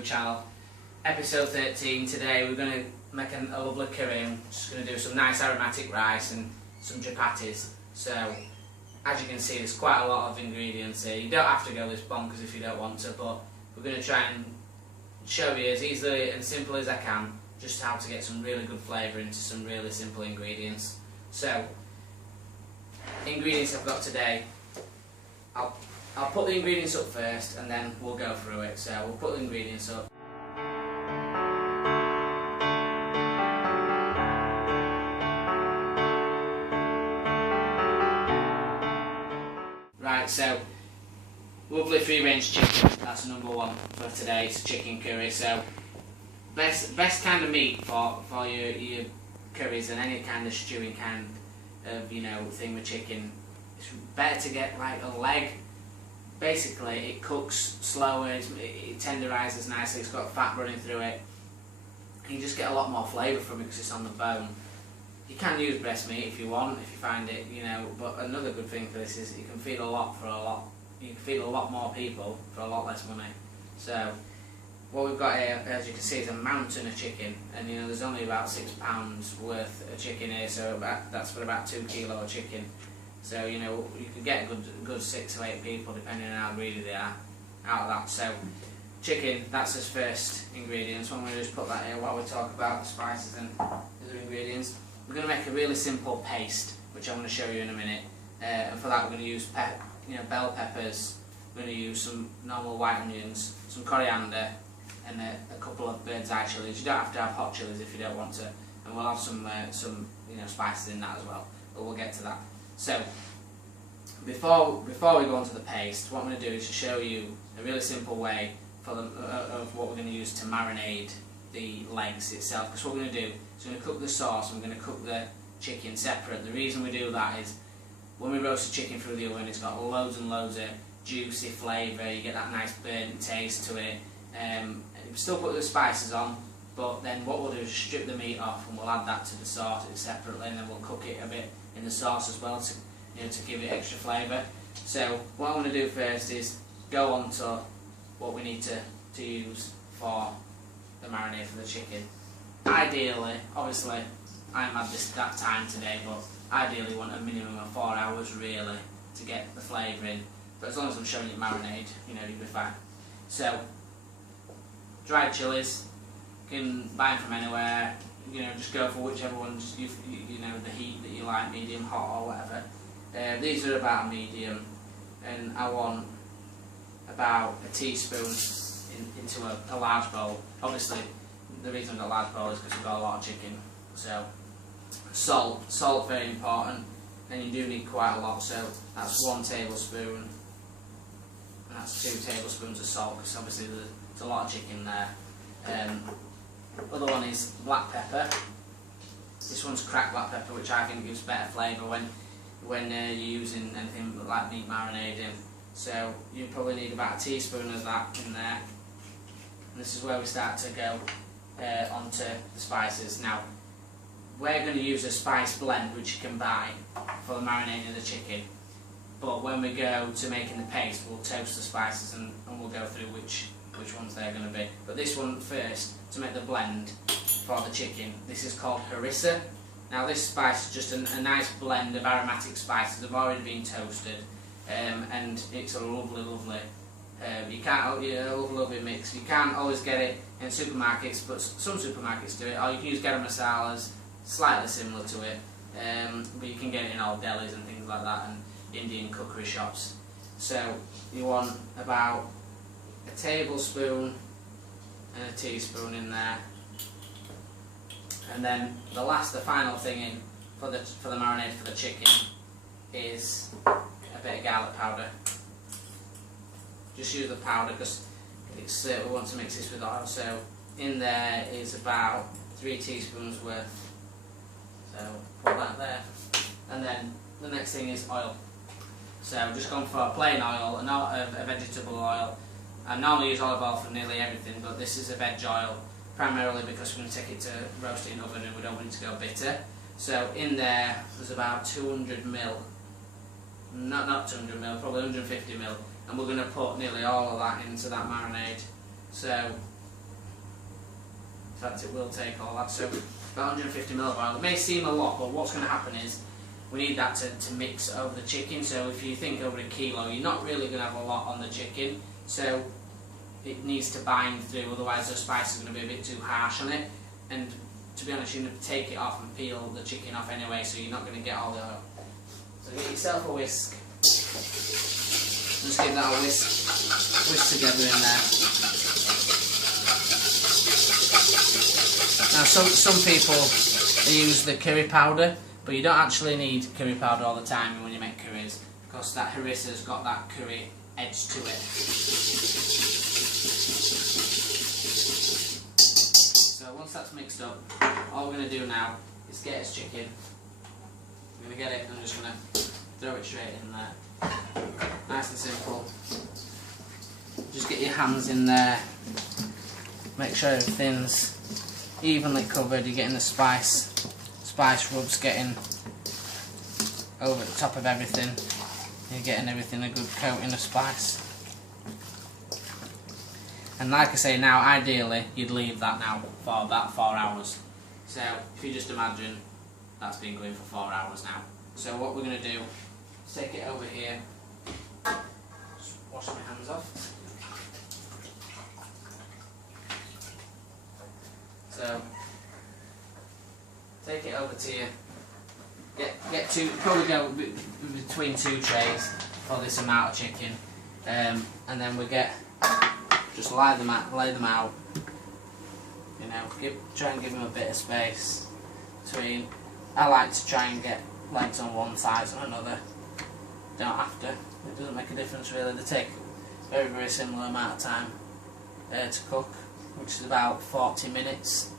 food channel. Episode 13. Today we're going to make a lovely curry. I'm just going to do some nice aromatic rice and some japatis. So as you can see, there's quite a lot of ingredients here. You don't have to go this bonkers if you don't want to, but we're going to try and show you as easily and simple as I can just how to get some really good flavour into some really simple ingredients. So ingredients I've got today, I'll put the ingredients up first and then we'll go through it. So we'll put the ingredients up. Right, so lovely free range chicken, that's number one for today's chicken curry. So best kind of meat for your curries and any kind of stewing kind of thing with chicken. It's better to get like a leg. Basically it cooks slower, it tenderises nicely, it's got fat running through it. You just get a lot more flavour from it because it's on the bone. You can use breast meat if you want, if you find it, but another good thing for this is you can feed you can feed a lot more people for a lot less money. So what we've got here, as you can see, is a mountain of chicken, and there's only about £6 worth of chicken here, so that's for about 2 kilos of chicken. So you can get a good 6 or 8 people depending on how greedy they are out of that. So chicken, that's his first ingredient. So I'm going to just put that here while we talk about the spices and other ingredients. We're going to make a really simple paste, which I'm going to show you in a minute. And for that we're going to use bell peppers. We're going to use some normal white onions, some coriander, and a couple of bird's eye chilies. You don't have to have hot chilies if you don't want to, and we'll have some spices in that as well. But we'll get to that. So before we go on to the paste, what I'm going to do is to show you a really simple way of what we're going to use to marinate the legs itself. Because what we're going to do is we're going to cook the sauce and we're going to cook the chicken separate. The reason we do that is when we roast the chicken through the oven, it's got loads and loads of juicy flavour. You get that nice burnt taste to it. You still put the spices on, but then what we'll do is strip the meat off and we'll add that to the sauce separately, and then we'll cook it a bit in the sauce as well to give it extra flavour. So what I'm going to do first is go on to what we need to use for the marinade for the chicken. Ideally, obviously I haven't had that time today, but ideally you want a minimum of 4 hours really to get the flavour in. But as long as I'm showing you marinade, you'll be fine. So dried chilies, you can buy them from anywhere. Just go for whichever ones the heat that you like, medium, hot or whatever. These are about a medium, and I want about a teaspoon into a large bowl. Obviously the reason I've got a large bowl is because we've got a lot of chicken. So salt very important, and you do need quite a lot, so that's 1 tablespoon, and that's 2 tablespoons of salt, because obviously there's a lot of chicken there. Other one is black pepper. This one's cracked black pepper, which I think gives better flavour when you're using anything like meat marinading. So you probably need about a teaspoon of that in there. And this is where we start to go onto the spices. Now we're going to use a spice blend which you can buy for the marinating of the chicken. But when we go to making the paste, we'll toast the spices and we'll go through which ones they're going to be. But this one first, to make the blend for the chicken, this is called harissa. Now this spice is just a nice blend of aromatic spices that have already been toasted, and it's a lovely lovely mix. You can't always get it in supermarkets, but some supermarkets do it, or you can use garam masalas, slightly similar to it, but you can get it in all delis and things like that, and Indian cookery shops. So you want about a tablespoon and a teaspoon in there, and then the final thing in for the marinade for the chicken is a bit of garlic powder. Just use the powder because we want to mix this with oil. So in there is about 3 teaspoons worth. So put that there, and then the next thing is oil. So I've just gone for a plain oil, and not a vegetable oil. I normally use olive oil for nearly everything, but this is a veg oil, primarily because we're going to take it to roast it in the oven and we don't want it to go bitter. So in there's about 200 ml, not 200 ml, probably 150 ml, and we're going to put nearly all of that into that marinade. So fact, it will take all that. So about 150 ml of oil. It may seem a lot, but what's going to happen is we need that to mix over the chicken. So if you think over a kilo, you're not really going to have a lot on the chicken. So it needs to bind through, otherwise the spice is going to be a bit too harsh on it. And to be honest, you're going to take it off and peel the chicken off anyway, so you're not going to get all the oil. So get yourself a whisk. Just give that a whisk together in there. Now some people use the curry powder, but you don't actually need curry powder all the time when you make curries, because that harissa's got that curry edge to it. So once that's mixed up, all we're going to do now is get his chicken. I'm going to get it and I'm just going to throw it straight in there. Nice and simple. Just get your hands in there, make sure everything's evenly covered. You're getting the spice rubs getting over the top of everything. You're getting everything a good coating of spice. And like I say, now ideally you'd leave that now for about 4 hours. So if you just imagine, that's been going for 4 hours now. So what we're going to do is take it over here. Just wash my hands off. So take it over to you. Get two. Probably go between 2 trays for this amount of chicken, and then we just lay them out. You know, try and give them a bit of space between. I like to try and get legs on one side and another. Don't have to. It doesn't make a difference really. They take very, very similar amount of time to cook, which is about 40 minutes,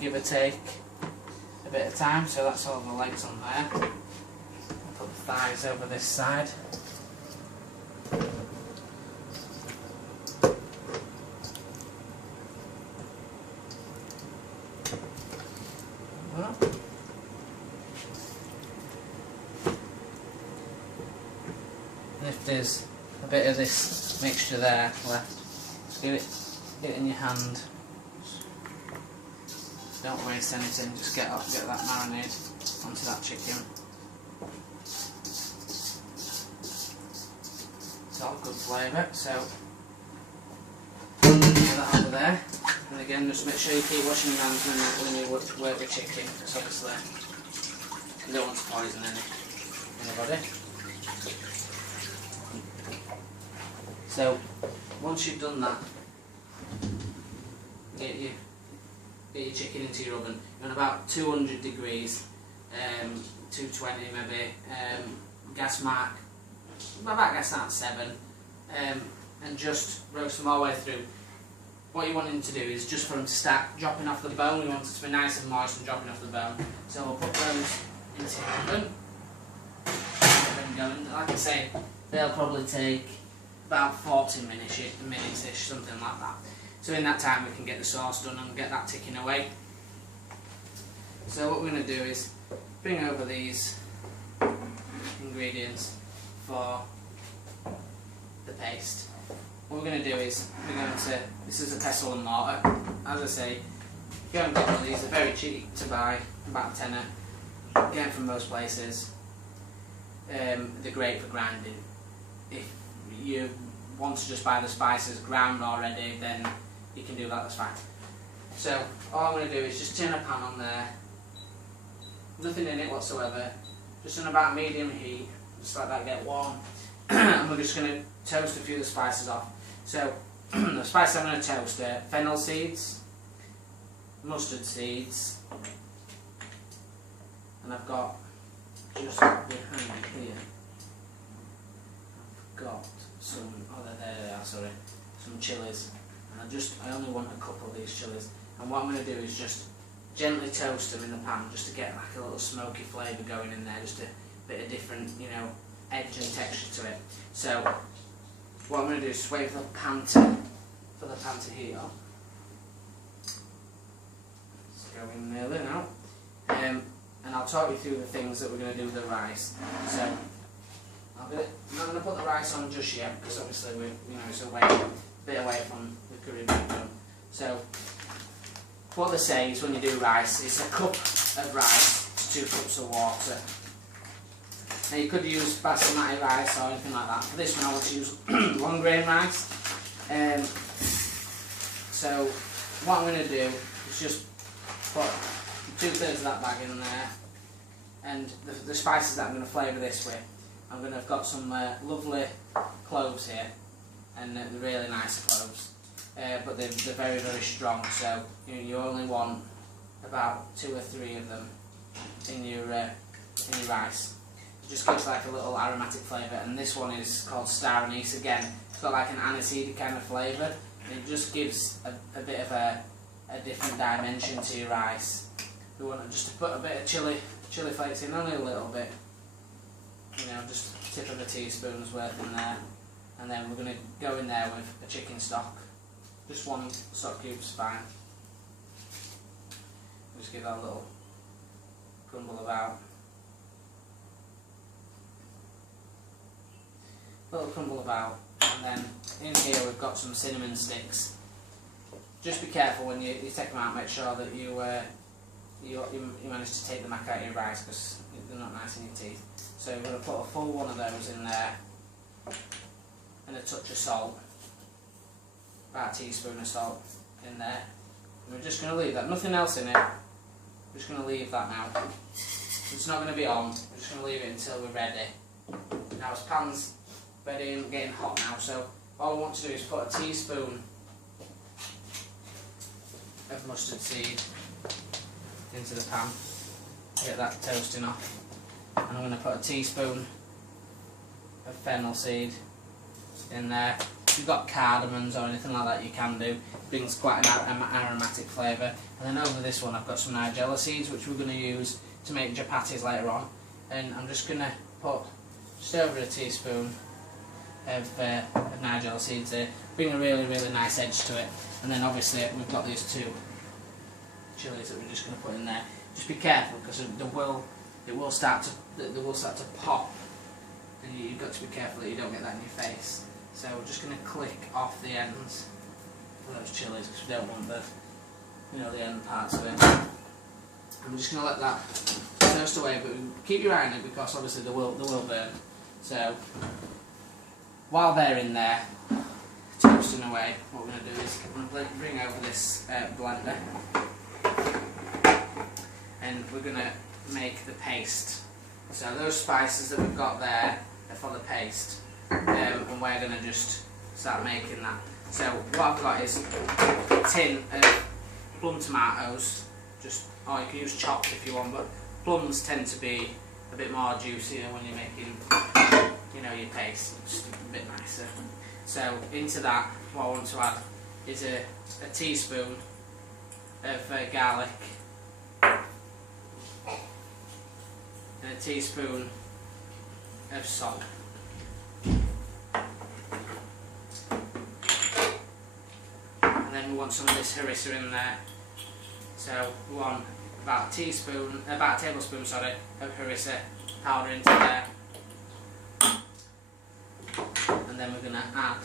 give or take a bit of time. So that's all the legs on there. I'll put the thighs over this side. And if there's a bit of this mixture there left, just get it in your hand. Don't waste anything, just get that marinade onto that chicken. It's all good flavour, so get that over there. And again, just make sure you keep washing your hands when you work the chicken, because obviously you don't want to poison anybody. So once you've done that, get your chicken into your oven. You're on about 200 degrees, 220 maybe, gas mark, about gas mark 7, and just roast them all the way through. What you want them to do is just for them to start dropping off the bone. We want it to be nice and moist and dropping off the bone. So we'll put those into the oven. Get them going. Like I say, they'll probably take about 40 minutes-ish, something like that. So in that time we can get the sauce done and get that ticking away. So what we're going to do is bring over these ingredients for the paste. What we're going to do is, this is a pestle and mortar. As I say, go and get one of these, they're very cheap to buy, about a tenner. Get them from most places. They're great for grinding. If you want to just buy the spices ground already, then you can do that, that's fine. So all I'm going to do is just turn a pan on there, nothing in it whatsoever, just on about medium heat, just let that get warm. And we're just going to toast a few of the spices off. So the spices I'm going to toast are fennel seeds, mustard seeds, and I've got just behind me here, I've got some, there they are, sorry, some chilies, and I only want a couple of these chilies, and what I'm going to do is just gently toast them in the pan just to get like a little smoky flavour going in there, just a bit of different, you know, edge and texture to it. So what I'm going to do is just wait for the pan to heat up. It's going nearly now, and I'll talk you through the things that we're going to do with the rice. So I'm not going to put the rice on just yet, because obviously it's a bit away from the curry being done. So what they say is when you do rice, it's a cup of rice to 2 cups of water. Now you could use basmati rice or anything like that. For this one I want to use long grain rice. So what I'm going to do is just put 2/3 of that bag in there, and the spices that I'm going to flavour this with, I've got some lovely cloves here, and they're really nice cloves, but they're very, very strong, so you only want about 2 or 3 of them in your rice. It just gives like a little aromatic flavour, and this one is called star anise. Again, it's got like an aniseed kind of flavour, and it just gives a bit of a different dimension to your rice. We want just to put a bit of chili flakes in, only a little bit, just a tip of a teaspoon's worth in there, and then we're going to go in there with a chicken stock, just 1 stock cube's fine. Just give that a little crumble about. And then in here we've got some cinnamon sticks. Just be careful when you take them out, make sure that you manage to take the mac out of your rice, because they're not nice in your teeth. So we're going to put a full one of those in there, and a touch of salt, about a teaspoon of salt in there. And we're just going to leave that, nothing else in it, we're just going to leave that now. It's not going to be on, we're just going to leave it until we're ready. Now this pan's ready and getting hot now, so all I want to do is put a teaspoon of mustard seed into the pan, get that toasting off, and I'm going to put a teaspoon of fennel seed in there. If you've got cardamoms or anything like that, you can do. It brings quite an aromatic flavour. And then over this one I've got some nigella seeds, which we're going to use to make japatis later on, and I'm just going to put just over a teaspoon of nigella seeds there, bring a really, really nice edge to it. And then obviously we've got these 2 chilies that we're just going to put in there. Just be careful, because it will start to pop, and you've got to be careful that you don't get that in your face. So we're just going to click off the ends of those chilies, because we don't want the end parts of it. I'm just going to let that toast away, but keep your eye on it, because obviously they will burn. So while they're in there toasting away, what we're going to do is I'm going to bring over this blender, and we're going to make the paste. So those spices that we've got there are for the paste, and we're going to just start making that. So what I've got is a tin of plum tomatoes, or you can use chopped if you want, but plums tend to be a bit more juicier when you're making your paste, just a bit nicer. So into that, what I want to add is a teaspoon of garlic, and a teaspoon of salt. And then we want some of this harissa in there. So we want about a tablespoon, of harissa powder into there. And then we're going to add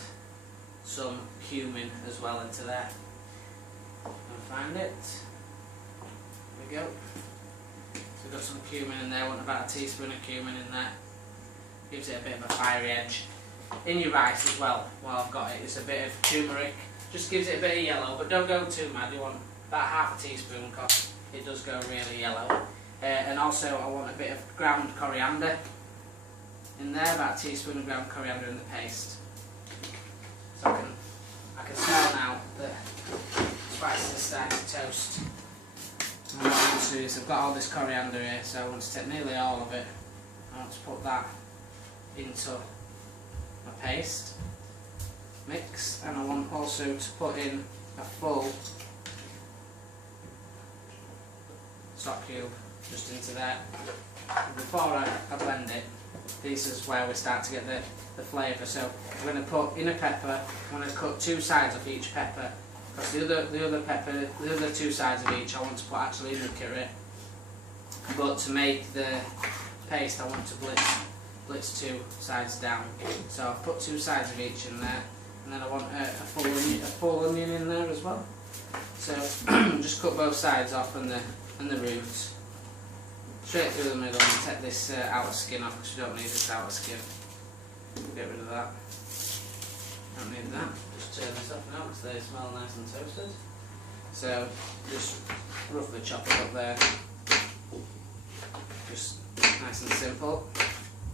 some cumin as well into there. And find it. There we go. So we've got some cumin in there. I want about a teaspoon of cumin in there. Gives it a bit of a fiery edge. In your rice as well, while I've got it, is a bit of turmeric. Just gives it a bit of yellow, but don't go too mad. You want about half a teaspoon, because it does go really yellow. And also I want a bit of ground coriander in there, about a teaspoon of ground coriander in the paste. So I can smell now that spices are starting to toast. And what I want to do is, I've got all this coriander here, so I want to take nearly all of it. I want to put that into my paste mix, and I want also to put in a full stock cube just into there. And before I blend it, this is where we start to get the flavour. So I'm going to put in a pepper. I'm going to cut 2 sides of each pepper, because the other 2 sides of each I want to put actually in the curry. But to make the paste, I want to blitz 2 sides down. So I've put 2 sides of each in there, and then I want a full onion in there as well. So just cut both sides off and the roots. Straight through the middle and take this outer skin off because you don't need this outer skin. Get rid of that. Don't need that. Just turn this off now because they smell nice and toasted. So just roughly chop it up there. Just nice and simple.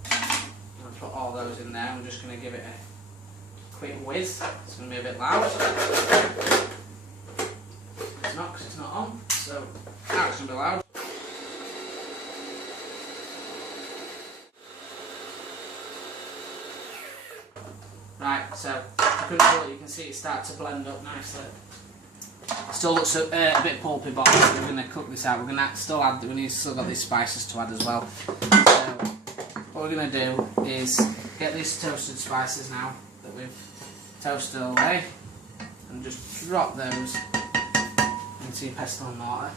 I'm going to put all those in there. I'm just going to give it a quick whiz. It's going to be a bit loud. It's not because it's not on. So now it's going to be loud. Right, so you can see it start to blend up nicely. Still looks a bit pulpy, but we're going to cook this out. We're going to still add. We need still got these spices to add as well. So what we're going to do is get these toasted spices now that we've toasted away, and just drop those into your pestle and mortar.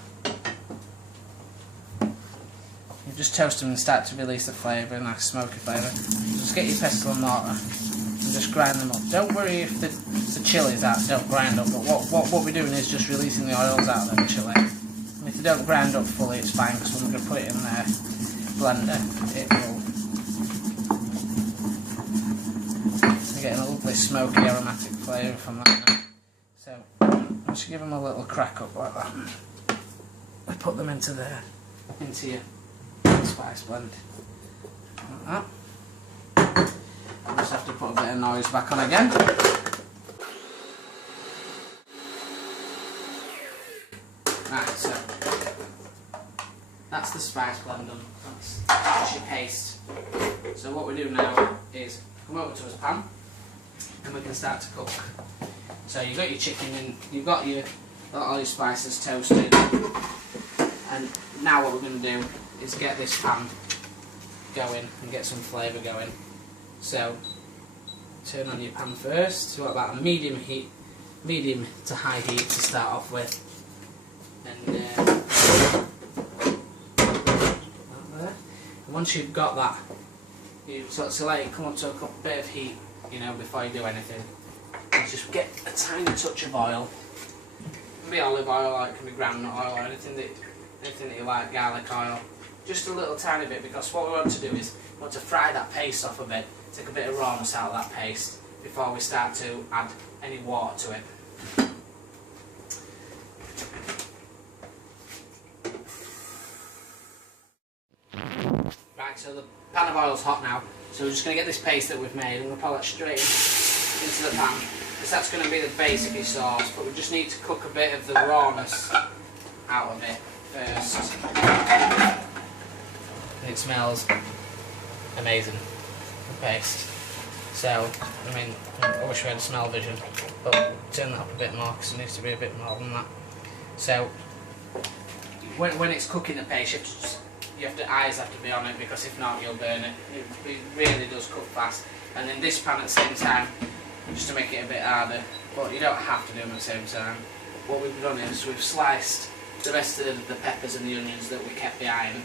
You just toast them and start to release the flavour, nice smoky flavour. Just get your pestle and mortar and just grind them up. Don't worry if the chilies don't grind up, but what we're doing is just releasing the oils out of the chili. And if they don't grind up fully, it's fine, because when we're going to put it in the blender, it will. You're getting a lovely smoky aromatic flavour from that now. So once you give them a little crack up like that, we put them into your spice blend like that. I just have to put a bit of noise back on again. Right, so that's the spice blend done. That's your paste. So what we do now is come over to this pan and we can start to cook. So you've got your chicken in, you've got all your spices toasted, and now what we're going to do is get this pan going and get some flavour going. So turn on your pan first. You want about a medium to high heat to start off with, and once you've got that, you sort of let it come up to a bit of heat, you know, before you do anything. You just get a tiny touch of oil. It can be olive oil, or it can be groundnut oil, or anything that you like, garlic oil. Just a little tiny bit, because what we want to do is we want to fry that paste off a bit, take a bit of rawness out of that paste before we start to add any water to it. Right, so the pan of oil's hot now, so we're just going to get this paste that we've made and we'll pour it straight into the pan, because that's going to be the base of your sauce, but we just need to cook a bit of the rawness out of it first. And it smells amazing, the paste. So, I mean, I wish we had smell vision, but turn that up a bit more because it needs to be a bit more than that. So, when it's cooking the paste, eyes have to be on it, because if not, you'll burn it. It really does cook fast. And in this pan at the same time, just to make it a bit harder, but you don't have to do them at the same time. What we've done is we've sliced the rest of the peppers and the onions that we kept behind.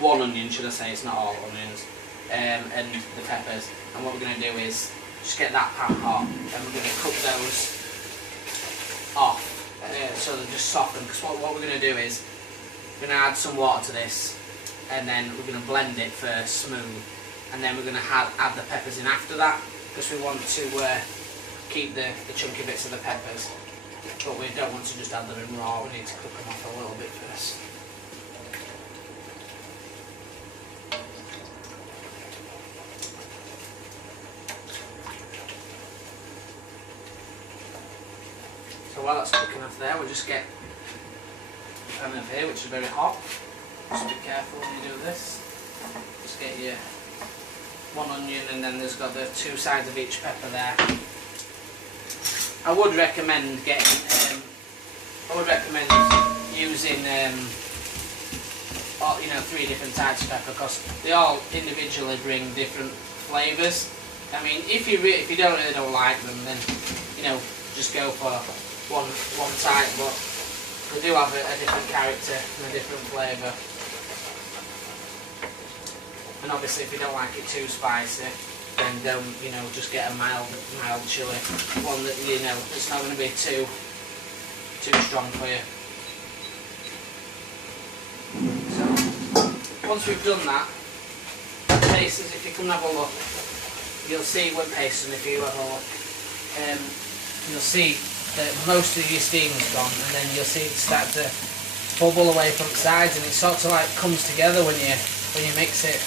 One onion, should I say, it's not all onions, and the peppers. And what we're going to do is just get that pan hot, and we're going to cook those off so they're just soften. Because what we're going to do is we're going to add some water to this, and then we're going to blend it first smooth, and then we're going to add the peppers in after that, because we want to keep the chunky bits of the peppers, but we don't want to just add them in raw. We need to cook them off a little bit first. So while that's cooking off there, we'll just get a pan of here, which is very hot. Just be careful when you do this. Just get your one onion, and then there's got the two sides of each pepper there. I would recommend using all, 3 different types of pepper, because they all individually bring different flavours. I mean, if you don't like them, then just go for one type, but they do have a different character and a different flavour. And obviously, if you don't like it too spicy, then don't, just get a mild chili, one that it's not going to be too too strong for you. So once we've done that, paste, if you come and have a look, you'll see when paste, and if you have a look, you'll see that most of your steam's gone, and then you'll see it start to bubble away from the sides, and it sort of like comes together when you mix it.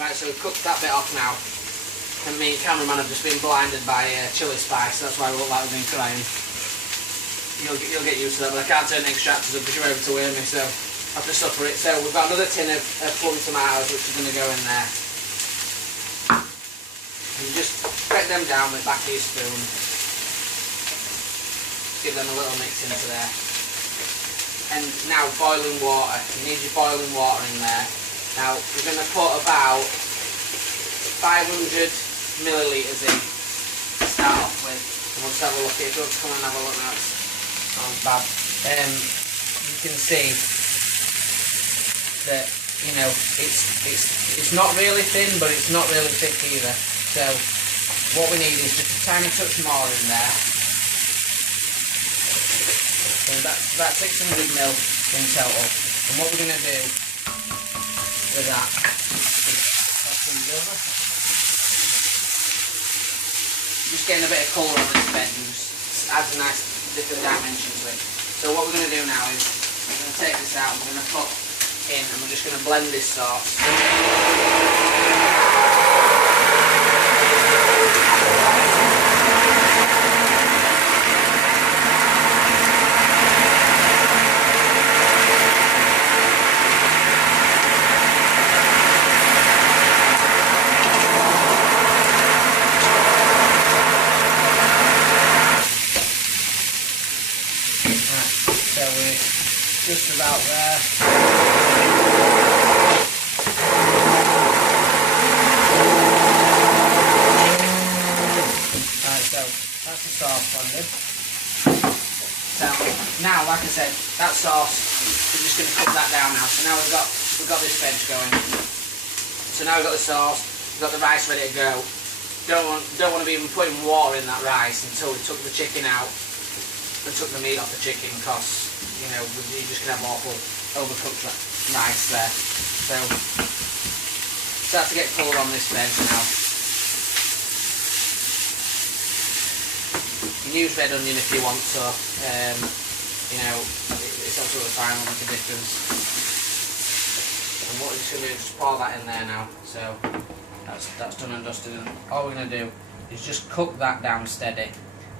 Right, so we've cooked that bit off now, and me and cameraman have just been blinded by chilli spice, that's why we look like we've been crying. You'll get used to that, but I can't turn the extractors up because you're over to hear me, so I have to suffer it. So we've got another tin of plum tomatoes which are going to go in there. And you just crack them down with the back of your spoon. Give them a little mix into there. And now boiling water. You need your boiling water in there. Now we're going to put about 500 millilitres in to start off with. And we'll just have a look. If you want to come and have a look now, it sounds bad. You can see that, you know, it's not really thin, but it's not really thick either. So what we need is just a tiny touch more in there. So that's about 600 ml in total. And what we're going to do with that is toss things over. Just getting a bit of colour on this bed and just adds a nice different dimension to it. So what we're going to do now is we're going to take this out, we're going to put in, and we're just going to blend this sauce. So we're just about there. Right, so that's the sauce blended. So now, like I said, that sauce, we're just going to cook that down now. So now we've got this veg going. So now we've got the sauce, we've got the rice ready to go. Don't want to be even putting water in that rice until we took the chicken out and took the meat off the chicken, because you know you're just gonna have awful overcooked rice there. So start to get colour on this veg now. You can use red onion if you want to. You know, it's absolutely fine, will make a difference. And what we're just gonna do is just pour that in there now. So that's done and dusted, and all we're going to do is just cook that down steady.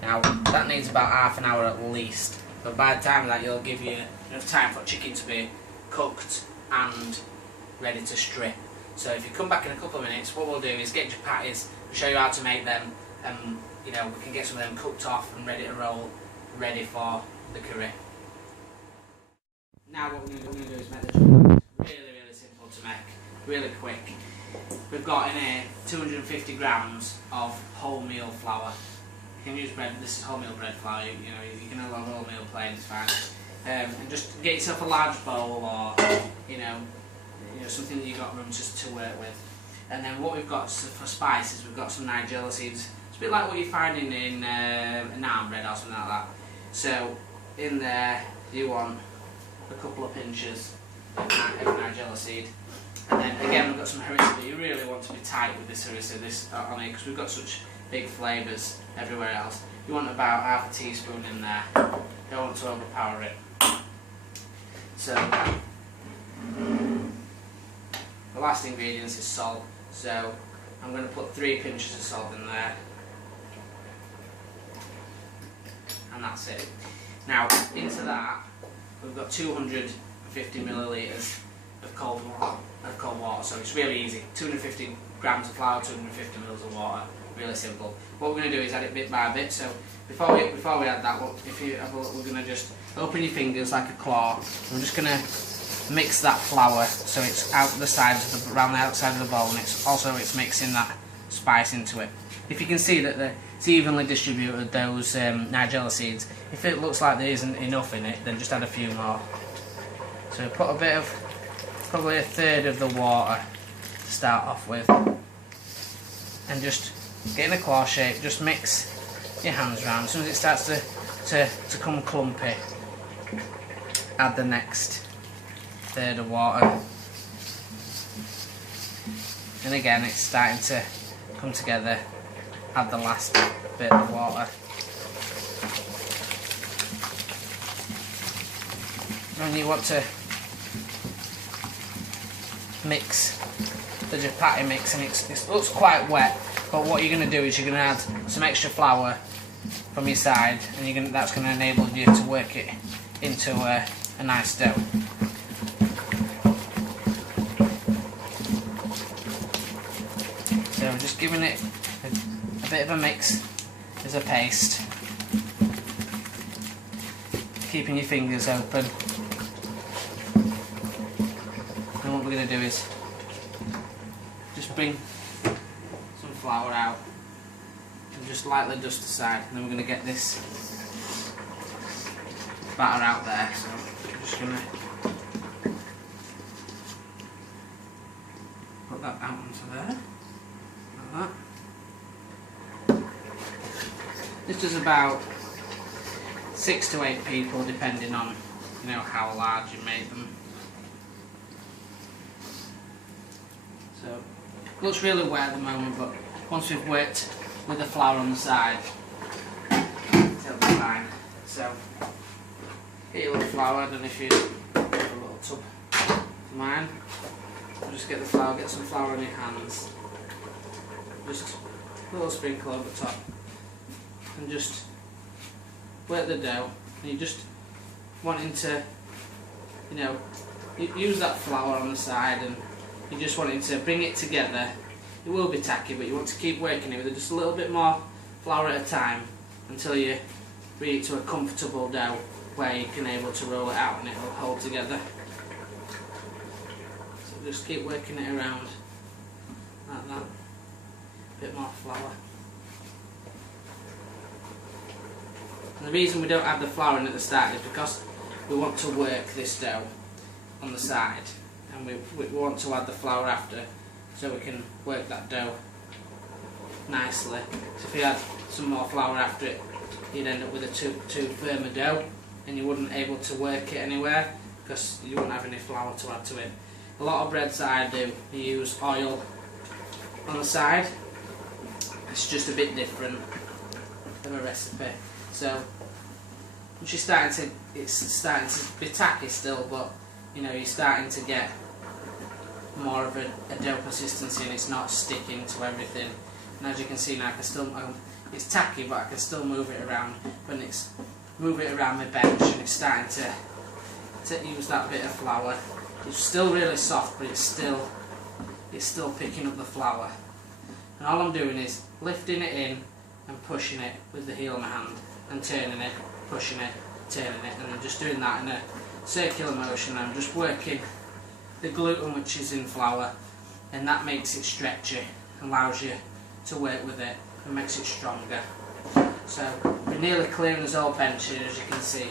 Now that needs about half an hour at least, but by the time of that you'll give you enough time for chicken to be cooked and ready to strip. So if you come back in a couple of minutes, what we'll do is get Japatis, we'll show you how to make them, and you know, we can get some of them cooked off and ready to roll, ready for the curry. Now what we're going to do is make the Japatis really simple to make, really quick. We've got in here 250 grams of wholemeal flour. You can use bread, this is wholemeal bread flour, you know, you can have wholemeal plain, it's fine. And just get yourself a large bowl, or you know something that you've got room to work with. And then what we've got for spices, we've got some nigella seeds. It's a bit like what you're finding in naan bread or something like that. So in there you want a couple of pinches of nigella seed. And then again we've got some harissa, but you really want to be tight with this harissa on it, because we've got such big flavours everywhere else. You want about half a teaspoon in there. Don't want to overpower it. So the last ingredient is salt. So I'm going to put 3 pinches of salt in there. And that's it. Now into that we've got 250 millilitres of cold water, so it's really easy. 250 grams of flour, 250 mils of water, really simple. What we're going to do is add it bit by bit. So before we add that, if you have a look, we're going to just open your fingers like a claw. We're just going to mix that flour so it's out the sides of around the outside of the bowl, and it's mixing that spice into it. If you can see that it's evenly distributed, those nigella seeds. If it looks like there isn't enough in it, then just add a few more. So put a bit of, probably a third of the water to start off with, and just get in a claw shape, just mix your hands around. As soon as it starts to come clumpy, add the next third of water. And again, it's starting to come together, add the last bit of water. And you want to mix the Japati mix, and it looks quite wet, but what you're going to do is you're going to add some extra flour from your side, and that's going to enable you to work it into a nice dough. So just giving it a bit of a mix as a paste, keeping your fingers open. And what we're going to do is just bring some flour out and just lightly dust aside, and then we're going to get this batter out there. So I'm just going to put that out onto there, like that. This does about 6 to 8 people, depending on how large you make them. So it looks really wet at the moment, but once we've worked with the flour on the side, it'll be fine. So get your little flour. I don't know if you have a little tub for mine. So just get the flour, get some flour on your hands, just a little sprinkle over the top, and just work the dough. And you just wanting to, use that flour on the side, and you're just wanting to bring it together. It will be tacky, but you want to keep working it with just a little bit more flour at a time until you bring it to a comfortable dough where you can able to roll it out and it will hold together. So just keep working it around like that. A bit more flour. And the reason we don't add the flour in at the start is because we want to work this dough on the side, and we want to add the flour after, so we can work that dough nicely. So if you add some more flour after it, you'd end up with a too firm a dough, and you wouldn't able to work it anywhere because you wouldn't have any flour to add to it. A lot of breads that I do, you use oil on the side. It's just a bit different than a recipe. So it's starting to be tacky still, but you're starting to get more of a dough consistency, and it's not sticking to everything. And as you can see now, it's tacky, but I can still move it around. When it's move it around my bench, and it's starting to use that bit of flour. It's still really soft, but it's still picking up the flour. And all I'm doing is lifting it in and pushing it with the heel of my hand, and turning it, pushing it, turning it, and I'm just doing that in a circular motion. I'm just working the gluten which is in flour, and that makes it stretchy, allows you to work with it, and makes it stronger. So we're nearly clearing this whole bench here, as you can see.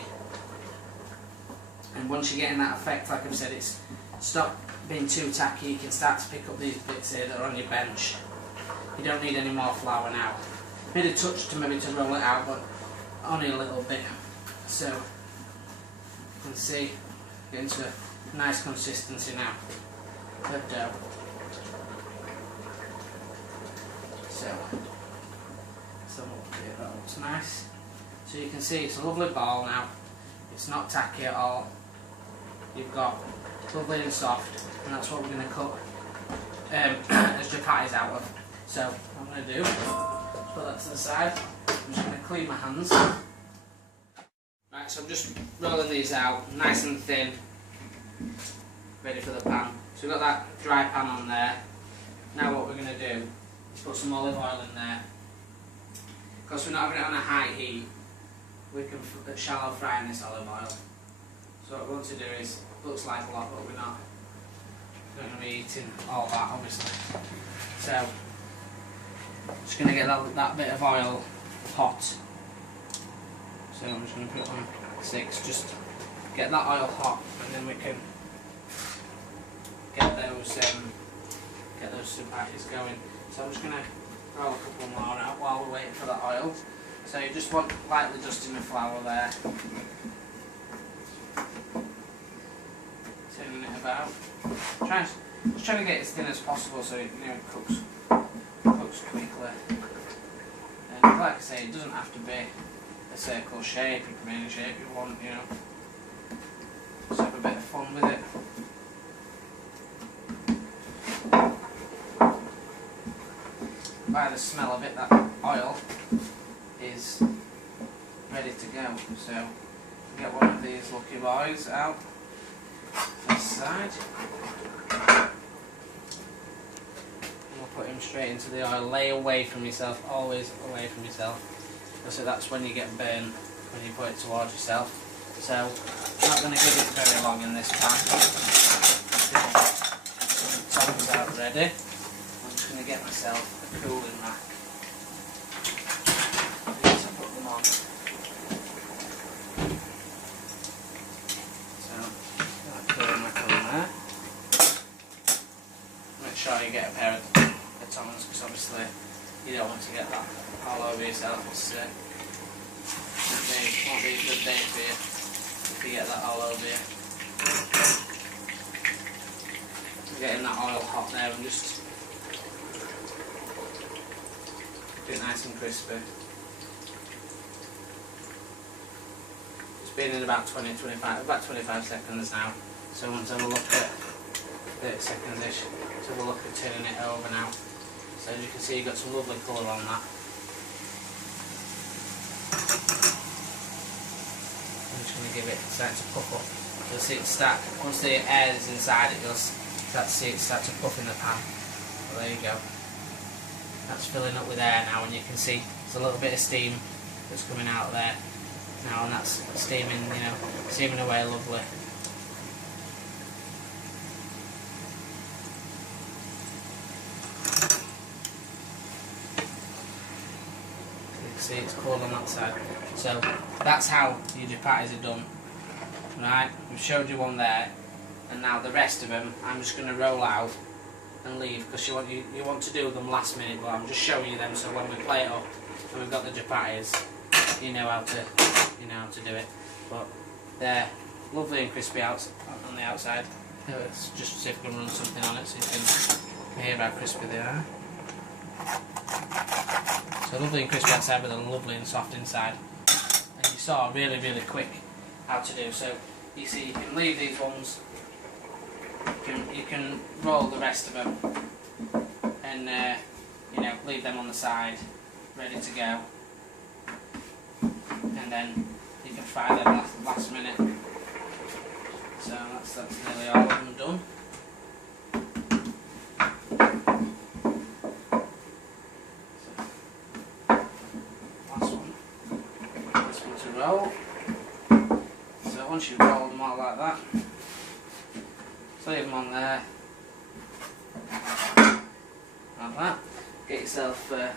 And once you're getting that effect, like I've said, it's stop being too tacky. You can start to pick up these bits here that are on your bench. You don't need any more flour now. Need a touch to maybe to roll it out, but only a little bit. So you can see, get into a nice consistency now of dough. So that looks nice. So you can see it's a lovely ball now. It's not tacky at all. You've got lovely and soft, and that's what we're going to cut as Japatis out of. So what I'm going to do is put that to the side. I'm just going to clean my hands. Right, so I'm just rolling these out nice and thin, ready for the pan. So we've got that dry pan on there. Now what we're going to do is put some olive oil in there. Because we're not having it on a high heat, we can shallow fry in this olive oil. So what we want to do is, looks like a lot, but we're not going to be eating all that obviously. So just going to get that bit of oil hot. So I'm just going to put it on 6, just get that oil hot, and then we can get those Japatis going. So I'm just going to roll a couple more out while we're waiting for the oil. So you just want lightly dusting the flour there. Turning it about. Just trying to get it as thin as possible so it cooks quickly. And like I say, it doesn't have to be a circle shape, it can be any shape you want, Just have a bit of fun with it. By the smell of it, that oil is ready to go. So get one of these lucky boys out this side. We'll put him straight into the oil. Lay away from yourself, always away from yourself. So that's when you get burnt, when you put it towards yourself. So I'm not going to give it very long in this pan. The tongs out ready. I'm just going to get myself a cooling rack. I need to put them on. So, that cooling rack on there. Make sure you get a pair of tongs, because obviously you don't want to get that all over yourself. It's won't be a good day for you if you get that all over you. Getting that oil hot there and just get it nice and crispy. It's been in about 25 seconds now. So once have a look at 30 seconds-ish. So we'll look at turning it over now. So as you can see, you've got some lovely colour on that. I'm just going to give it start to puff up. You'll see it start, once the air is inside it, you'll start to see it start to puff in the pan. Well, there you go. That's filling up with air now, and you can see there's a little bit of steam that's coming out there now, and that's steaming, steaming away lovely. See, it's cold on that side. So that's how your japatis are done. Right, we've showed you one there, and now the rest of them I'm just going to roll out and leave, because you want to do them last minute, but I'm just showing you them so when we play it up and we've got the japatis, you know how to do it. But they're lovely and crispy out on the outside. Let's just see if we can run something on it so you can hear how crispy they are. So lovely and crispy outside, but then lovely and soft inside. And you saw really, really quick how to do. So you see, you can leave these ones. You can roll the rest of them, and leave them on the side, ready to go. And then you can fry them last minute. So that's nearly all of them done. Roll. So once you've rolled them all like that, just leave them on there, like that. Get yourself a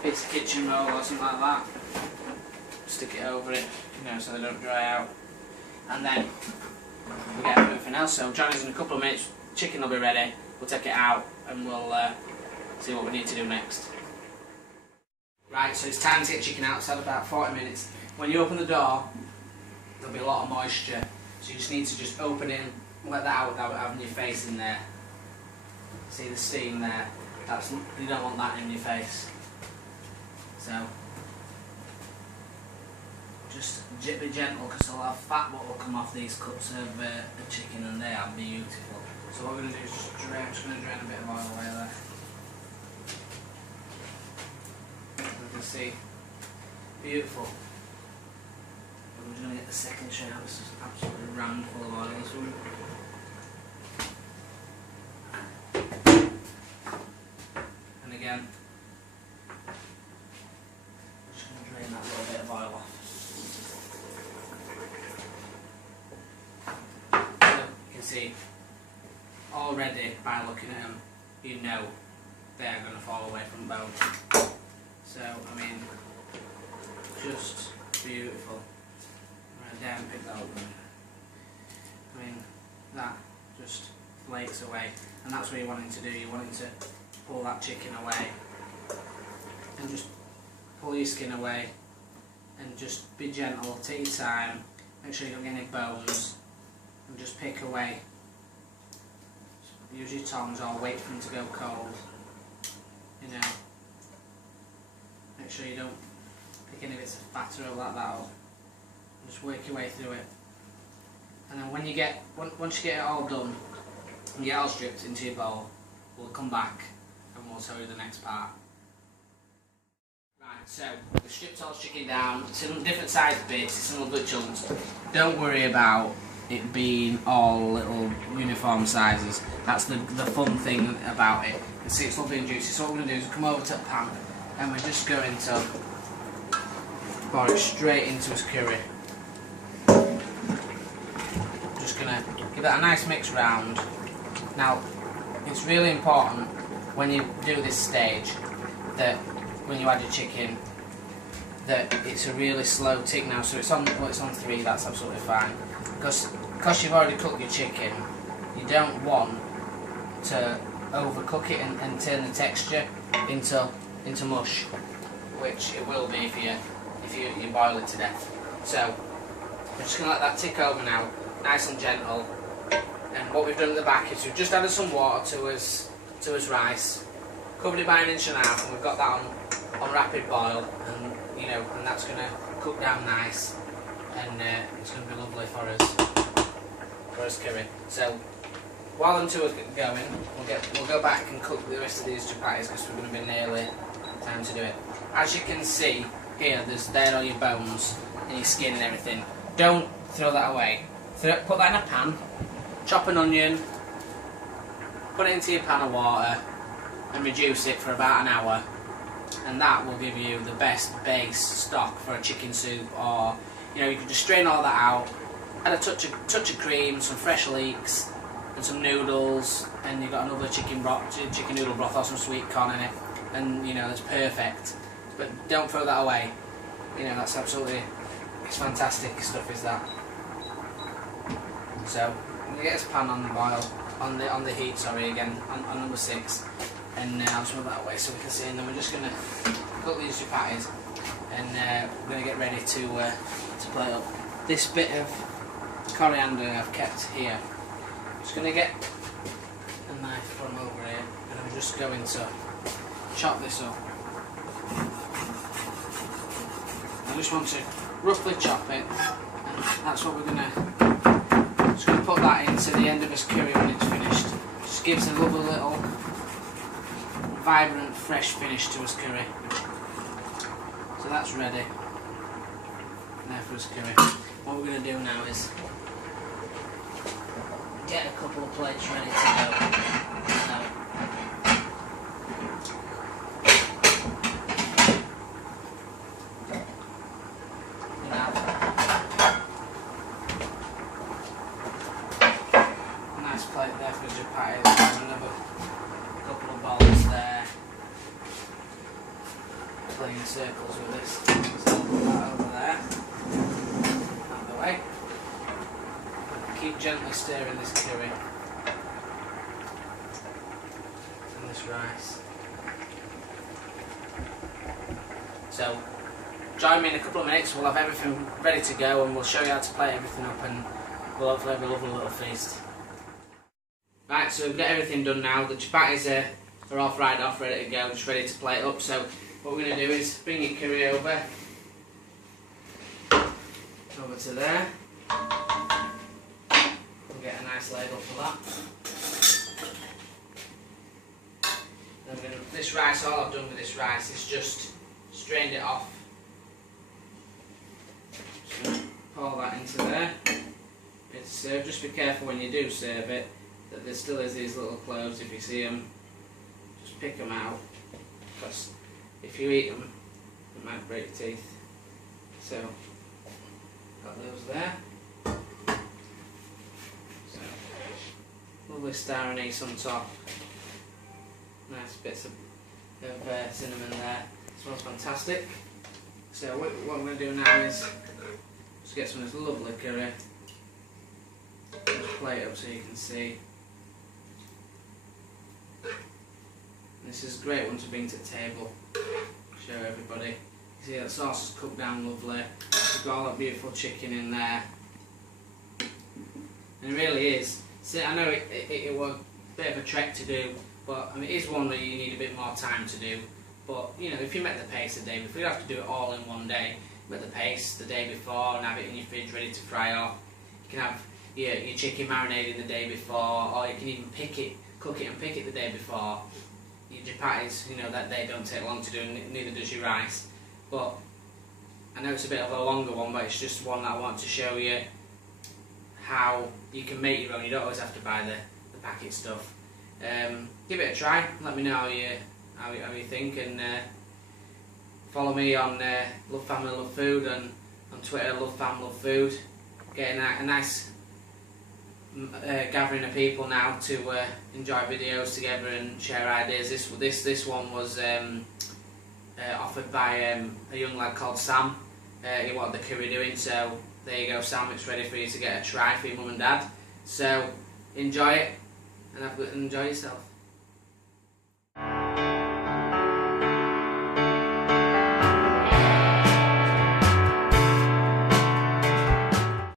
piece of kitchen roll or something like that, stick it over it, so they don't dry out, and then we get everything else. So join us in a couple of minutes, chicken will be ready, we'll take it out and we'll see what we need to do next. Right, so it's time to get chicken out, it's had about 40 minutes. When you open the door, there'll be a lot of moisture, so you just need to just open it and let that out without having your face in there. See the steam there? You don't want that in your face. So, just be gentle, because there'll have fat that will come off these cuts of the chicken, and they are beautiful. So what we're going to do is I'm just going to drain a bit of oil away there. As you can see, beautiful. I'm just going to get the second tray out. This is absolutely rammed full of oil, this one. And again, I'm just going to drain that little bit of oil off. So you can see, already by looking at them, you know they're going to fall away from the bone. So, I mean, just beautiful. Right down, pick that up. I mean, that just flakes away, and that's what you're wanting to do. You're wanting to pull that chicken away and just pull your skin away and just be gentle, take your time, make sure you don't get any bones and just pick away. Use your tongs or wait for them to go cold, you know. Make sure you don't pick any bits of fat or like that up. Just work your way through it. And then when you get, once you get it all done, and you get it all stripped into your bowl, we'll come back and we'll show you the next part. Right, so the stripped all chicken down, it's in different sized bits, it's in little good chunks. Don't worry about it being all little uniform sizes. That's the fun thing about it. You can see it's lovely and juicy. So what we're going to do is come over to the pan and we're just going to pour it straight into his curry. Just going to give that a nice mix round. Now, it's really important when you do this stage that when you add your chicken that it's a really slow tick now. So it's on 3, that's absolutely fine. Because you've already cooked your chicken, you don't want to overcook it and turn the texture into mush, which it will be if you boil it to death. So we're just going to let that tick over now, nice and gentle. And what we've done at the back is we've just added some water to his rice, covered it by 1.5 inches, and we've got that on rapid boil, and you know, and that's going to cook down nice, and it's going to be lovely for us curry. So while them two are going, we'll go back and cook the rest of these chapatis because we're going to be nearly time to do it. As you can see here, there are your bones and your skin and everything. Don't throw that away. Put that in a pan, chop an onion, put it into your pan of water and reduce it for about an hour, and that will give you the best base stock for a chicken soup. Or you know, you can just strain all that out, add a touch of cream, some fresh leeks and some noodles, and you've got another chicken noodle broth or some sweet corn in it, and you know, that's perfect. But don't throw that away. You know, that's absolutely, it's fantastic stuff, is that. So I'm gonna get this pan on the boil, on the heat, sorry, again, on number 6, and I'll just move that away so we can see. And then we're just gonna cook these chapatis, and we're gonna get ready to plate up. This bit of coriander I've kept here. I'm just gonna get a knife from over here, and I'm just going to chop this up. I just want to roughly chop it, and that's what we're gonna. Just going to put that into the end of his curry when it's finished. Just gives a lovely little vibrant, fresh finish to his curry. So that's ready there for his curry. What we're going to do now is get a couple of plates ready to go. Plate there for chapatis, another couple of bowls there, playing circles with this, so put that over there, out of the way. Keep gently stirring this curry and this rice. So join me in a couple of minutes, we'll have everything ready to go and we'll show you how to plate everything up, and we'll hopefully have a lovely little feast. Right, so we've got everything done now. The chapatis are all fried off, ready to go, just ready to plate up. So what we're going to do is bring your curry over to there. We'll get a nice ladle for that. Then we're going to, this rice, all I've done with this rice is just strained it off. Just pour that into there. It's served. Just be careful when you do serve it that there still is these little cloves. If you see them, just pick them out, because if you eat them, it might break your teeth. So, got those there. So, lovely star anise on top. Nice bits of cinnamon there. It smells fantastic. So, what I'm going to do now is just get some of this lovely curry. Just plate it up so you can see. This is a great one to bring to the table. show everybody. See that sauce is cooked down lovely. We've got all that beautiful chicken in there. And it really is. See, I know it was a bit of a trek to do, but I mean, it is one that you need a bit more time to do. But you know, if you make the paste the day before, you don't have to do it all in one day. Make the paste the day before and have it in your fridge ready to fry off. You can have your chicken marinated the day before, or you can even cook it and pick it the day before. Your japatis, you know, that they don't take long to do, and neither does your rice. But I know it's a bit of a longer one, but it's just one that I want to show you how you can make your own. You don't always have to buy the packet stuff. Give it a try. Let me know how you think, and follow me on Love Family Love Food, and on Twitter Love Fam Love Food. Getting a nice gathering of people now to enjoy videos together and share ideas. This one was offered by a young lad called Sam. He wanted the curry doing, so there you go, Sam. It's ready for you to get a try for your mum and dad. So enjoy it and enjoy yourself.